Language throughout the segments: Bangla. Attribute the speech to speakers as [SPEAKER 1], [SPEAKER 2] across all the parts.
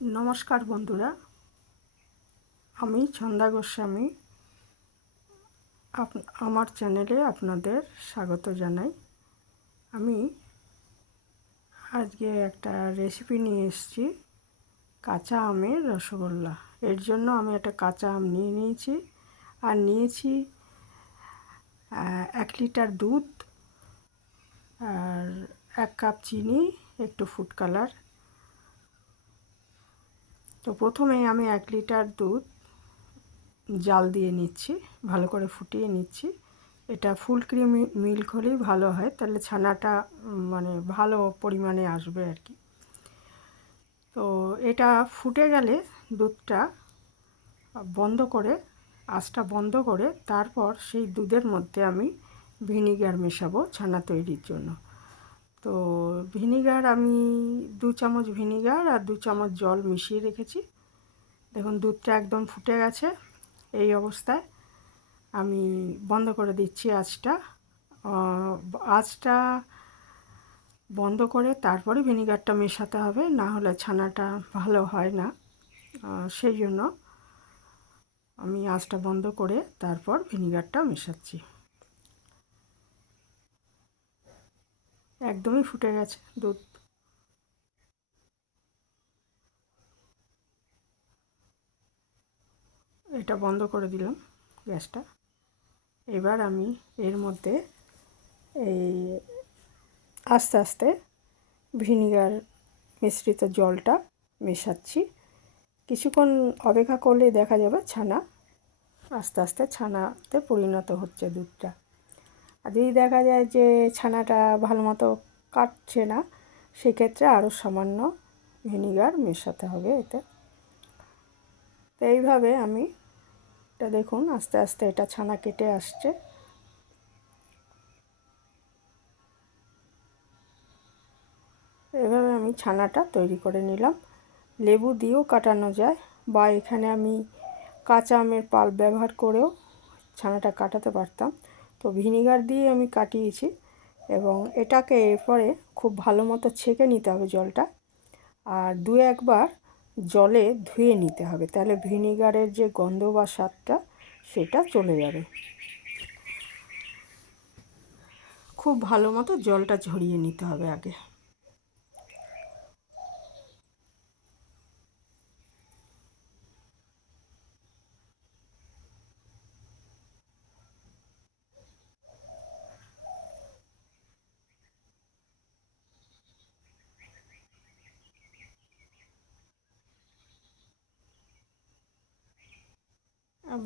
[SPEAKER 1] নমস্কার বন্ধুরা, আমি ছন্দা গোস্বামী। আমার চ্যানেলে আপনাদের স্বাগত জানাই। আমি আজকে একটা রেসিপি নিয়ে এসেছি, কাঁচা আমের রসগোল্লা। এর জন্য আমি একটা কাঁচা আম নিয়ে নিয়েছি, আর নিয়েছি এক লিটার দুধ, আর এক কাপ চিনি, একটু ফুড কালার তো প্রথমে আমি এক লিটার দুধ জাল দিয়ে নিচ্ছি, ভালো করে ফুটিয়ে নিচ্ছি। এটা ফুল ক্রিম মিল্ক হলেই ভালো হয়, তাহলে ছানাটা মানে ভালো পরিমাণে আসবে আর কি। তো এটা ফুটে গেলে দুধটা বন্ধ করে, আঁচটা বন্ধ করে, তারপর সেই দুধের মধ্যে আমি ভিনিগার মেশাবো ছানা তৈরির জন্য। তো ভিনিগার আমি দু চামচ ভিনিগার আর দু চামচ জল মিশিয়ে রেখেছি। দেখুন, দুধটা একদম ফুটে গেছে এই অবস্থায়। আমি বন্ধ করে দিচ্ছি আঁচটা। আঁচটা বন্ধ করে তারপরে ভিনিগারটা মেশাতে হবে, না হলে ছানাটা ভালো হয় না। সেই জন্য আমি আঁচটা বন্ধ করে তারপর ভিনিগারটা মেশাচ্ছি। একদমই ফুটে গেছে দুধ। এটা বন্ধ করে দিলাম গ্যাসটা। এবার আমি এর মধ্যে এই আস্তে আস্তে ভিনিগার মিশ্রিত জলটা মেশাচ্ছি। কিছুক্ষণ অপেক্ষা করলে দেখা যাবে ছানা আস্তে আস্তে ছানাতে পরিণত হচ্ছে দুধটা। আর যদি দেখা যায় যে ছানাটা ভালো মতো কাটছে না, সেক্ষেত্রে আরও সামান্য ভিনিগার মেশাতে হবে এতে। তো এইভাবে আমি এটা দেখুন, আস্তে আস্তে এটা ছানা কেটে আসছে। এভাবে আমি ছানাটা তৈরি করে নিলাম। লেবু দিয়েও কাটানো যায় বা এখানে আমি কাঁচা আমের পাল ব্যবহার করেও ছানাটা কাটাতে পারতাম। তো ভিনিগার দিয়ে আমি কাটিয়েছি এবং এটাকে এরপরে খুব ভালো মতো ছেঁকে নিতে হবে জলটা। আর দু একবার জলে ধুয়ে নিতে হবে, তাহলে ভিনিগারের যে গন্ধ বা স্বাদটা সেটা চলে যাবে। খুব ভালো মতো জলটা ঝরিয়ে নিতে হবে আগে।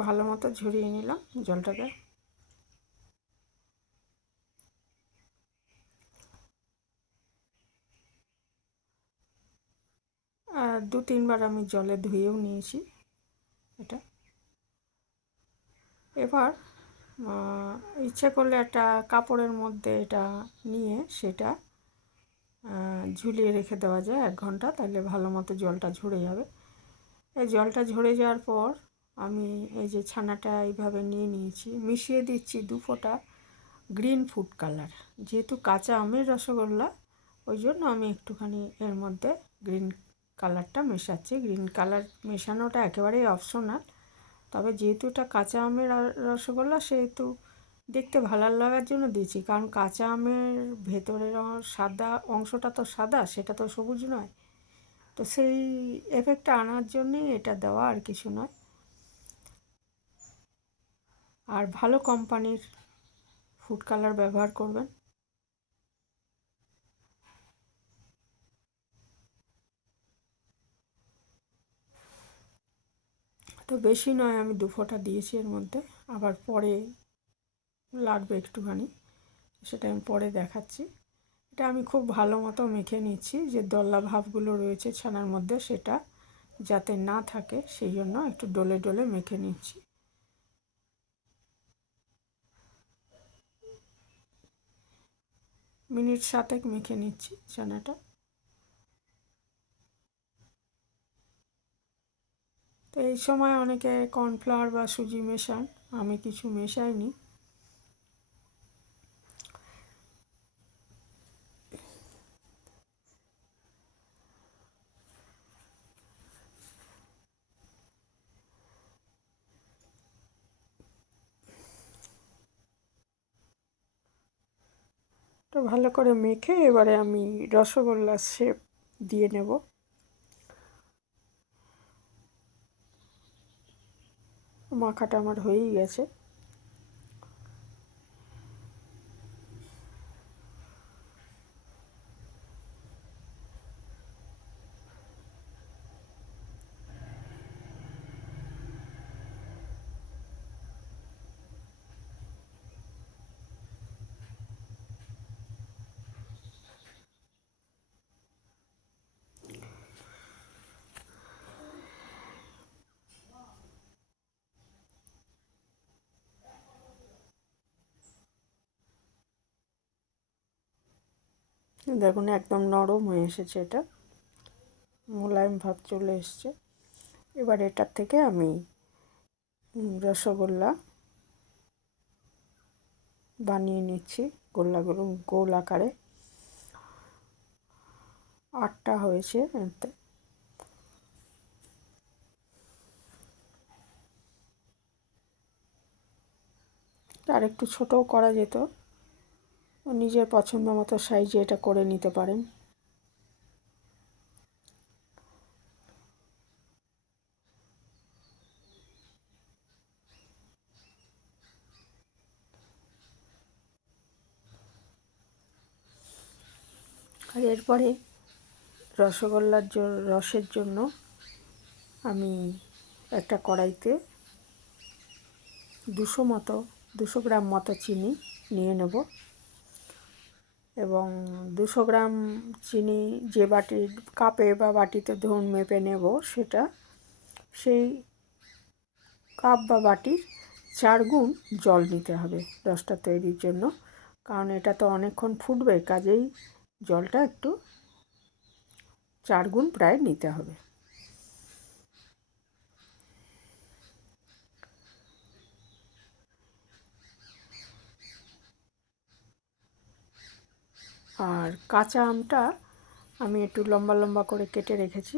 [SPEAKER 1] ভালো মতো ঝরিয়ে নিলাম জলটাকে। আর দু তিনবার আমি জলে ধুয়েও নিয়েছি এটা। এবার ইচ্ছে করলে একটা কাপড়ের মধ্যে এটা নিয়ে সেটা ঝুলিয়ে রেখে দেওয়া যায় এক ঘণ্টা তাহলে ভালো মতো জলটা ঝরে যাবে। এই জলটা ঝরে যাওয়ার পর আমি এই যে ছানাটা এইভাবে নিয়ে নিয়েছি। মিশিয়ে দিচ্ছি দু ফোঁটা গ্রিন ফুড কালার। যেহেতু কাঁচা আমের রসগোল্লা, ওই জন্য আমি একটুখানি এর মধ্যে গ্রিন কালারটা মেশাচ্ছি। গ্রিন কালার মেশানোটা একেবারেই অপশনাল। তবে যেহেতু এটা কাঁচা আমের রসগোল্লা, সেহেতু দেখতে ভালো লাগার জন্য দিয়েছি। কারণ কাঁচা আমের ভেতরের সাদা অংশটা তো সাদা, সেটা তো সবুজ নয়। তো সেই এফেক্টটা আনার জন্যেই এটা দেওয়া আর কিছু নয়। আর ভালো কোম্পানির ফুড কালার ব্যবহার করবেন। তো বেশি নয়, আমি দু ফোঁটা দিয়েছি এর মধ্যে। আবার পরে লাগবে একটুখানি, সেটা আমি পরে দেখাচ্ছি। এটা আমি খুব ভালো মতো মেখে নিচ্ছি, যে দল্লা ভাবগুলো রয়েছে ছানার মধ্যে, সেটা যাতে না থাকে, সেই জন্য একটু ডলে ডলে মেখে নিচ্ছি। মিনিট সাতেক মেখে নিচ্ছি চানাটা তো এই সময় অনেকে কর্নফ্লাওয়ার বা সুজি মেশান, আমি কিছু মেশাইনি। ভালো করে মেখে এবারে আমি রসগোল্লা শেপ দিয়ে নেব। মাখাটা আমার হয়েই গেছে। দেখুন, একদম নরম হয়ে এসেছে এটা। মোলায়েম ভাব চলে এসছে। এবার এটার থেকে আমি রসগোল্লা বানিয়ে নিচ্ছি। গোল্লাগুলো গোল আকারে। আটটা হয়েছে এতে। আর একটু ছোটও করা যেত। নিজের পছন্দ মতো সাইজে এটা করে নিতে পারেন। আর এরপরে রসগোল্লার রসের জন্য আমি একটা কড়াইতে দুশো মতো, দুশো গ্রাম মতো চিনি নিয়ে নেব। এবং দুশো গ্রাম চিনি যে বাটির কাপে বা বাটিতে ধরুন মেপে নেব সেটা, সেই কাপ বা বাটির চার গুণ জল নিতে হবে রসটা তৈরির জন্য। কারণ এটা তো অনেকক্ষণ ফুটবে, কাজেই জলটা একটু চার গুণ প্রায় নিতে হবে। আর কাঁচা আমটা আমি একটু লম্বা লম্বা করে কেটে রেখেছি।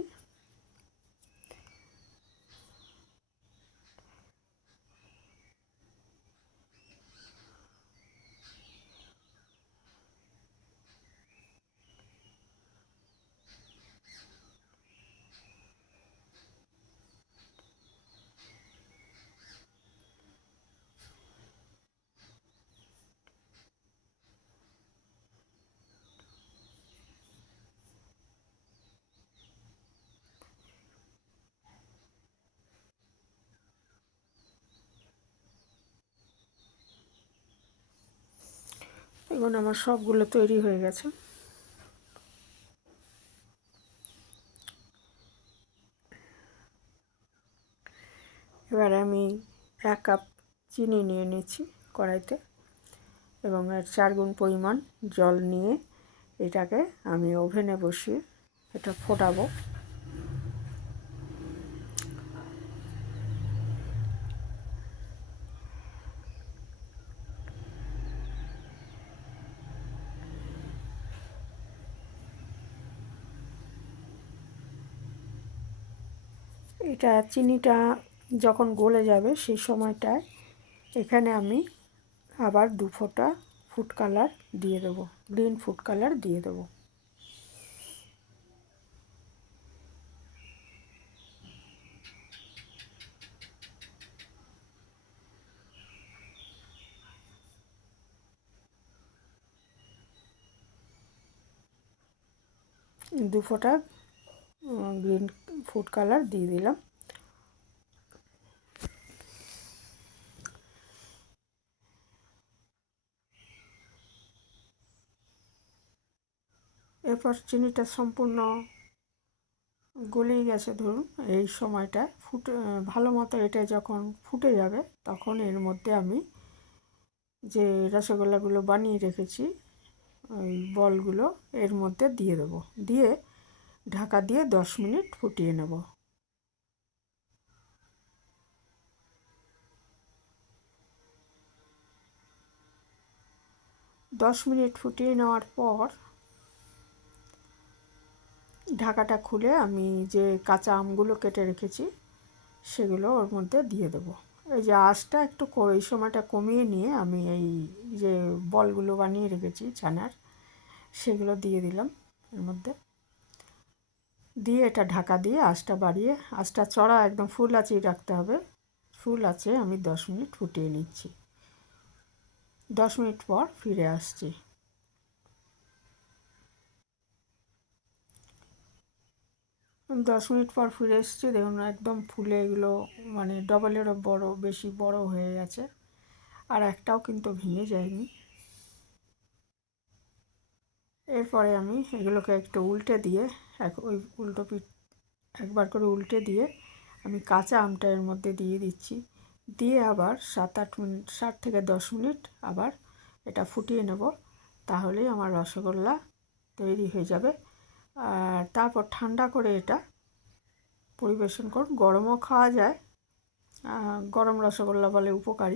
[SPEAKER 1] এখন আমার সবগুলো তৈরি হয়ে গেছে। এবার আমি এক কাপ চিনি নিয়ে নিচ্ছি কড়াইতে এবং এর চার গুণ পরিমাণ জল নিয়ে এটাকে আমি ওভেনে বসিয়ে এটা ফোটাবো। এটা চিনিটা যখন গলে যাবে সেই সময়টায় এখানে আমি আবার দু ফোঁটা ফুড কালার দিয়ে দেবো গ্রিন ফুড কালার দিয়ে দেবো। দু ফোঁটা গ্রিন ফুড কালার দিয়ে দিলাম। এরপর চিনিটা সম্পূর্ণ গলেই গেছে ধরুন, এই সময়টা। ফুটে, ভালো মতো এটা যখন ফুটে যাবে, তখন এর মধ্যে আমি যে রসগোল্লাগুলো বানিয়ে রেখেছি, ওই বলগুলো এর মধ্যে দিয়ে দেবো। দিয়ে ঢাকা দিয়ে দশ মিনিট ফুটিয়ে নেব। দশ মিনিট ফুটিয়ে নেওয়ার পর ঢাকাটা খুলে আমি যে কাঁচা আমগুলো কেটে রেখেছি, সেগুলো ওর মধ্যে দিয়ে দেবো। এই যে আঁচটা একটু এই সময়টা কমিয়ে নিয়ে আমি এই যে বলগুলো বানিয়ে রেখেছি ছানার, সেগুলো দিয়ে দিলাম এর মধ্যে। দিয়ে এটা ঢাকা দিয়ে আঁচটা বাড়িয়ে, আঁচটা চড়া একদম ফুল আঁচেই রাখতে হবে। ফুল আছে আমি দশ মিনিট ফুটিয়ে নিচ্ছি। দশ মিনিট পর ফিরে আসছি। দশ মিনিট পর ফিরে এসেছি, দেখুন একদম ফুলে এগুলো মানে ডবলেরও বড়, বেশি বড় হয়ে গেছে। আর একটাও কিন্তু ভেঙে যায়নি। এরপরে আমি এগুলোকে একটু উল্টে দিয়ে এক ওই উল্টো পিঠ, একবার করে উল্টে দিয়ে আমি কাঁচা আমটা এর মধ্যে দিয়ে দিচ্ছি। দিয়ে আবার সাত আট মিনিট সাত থেকে দশ মিনিট আবার এটা ফুটিয়ে নেব। তাহলেই আমার রসগোল্লা তৈরি হয়ে যাবে। আর তারপর ঠান্ডা করে এটা পরিবেশন করুন। গরমও খাওয়া যায়। গরম রসগোল্লা বলে উপকারী।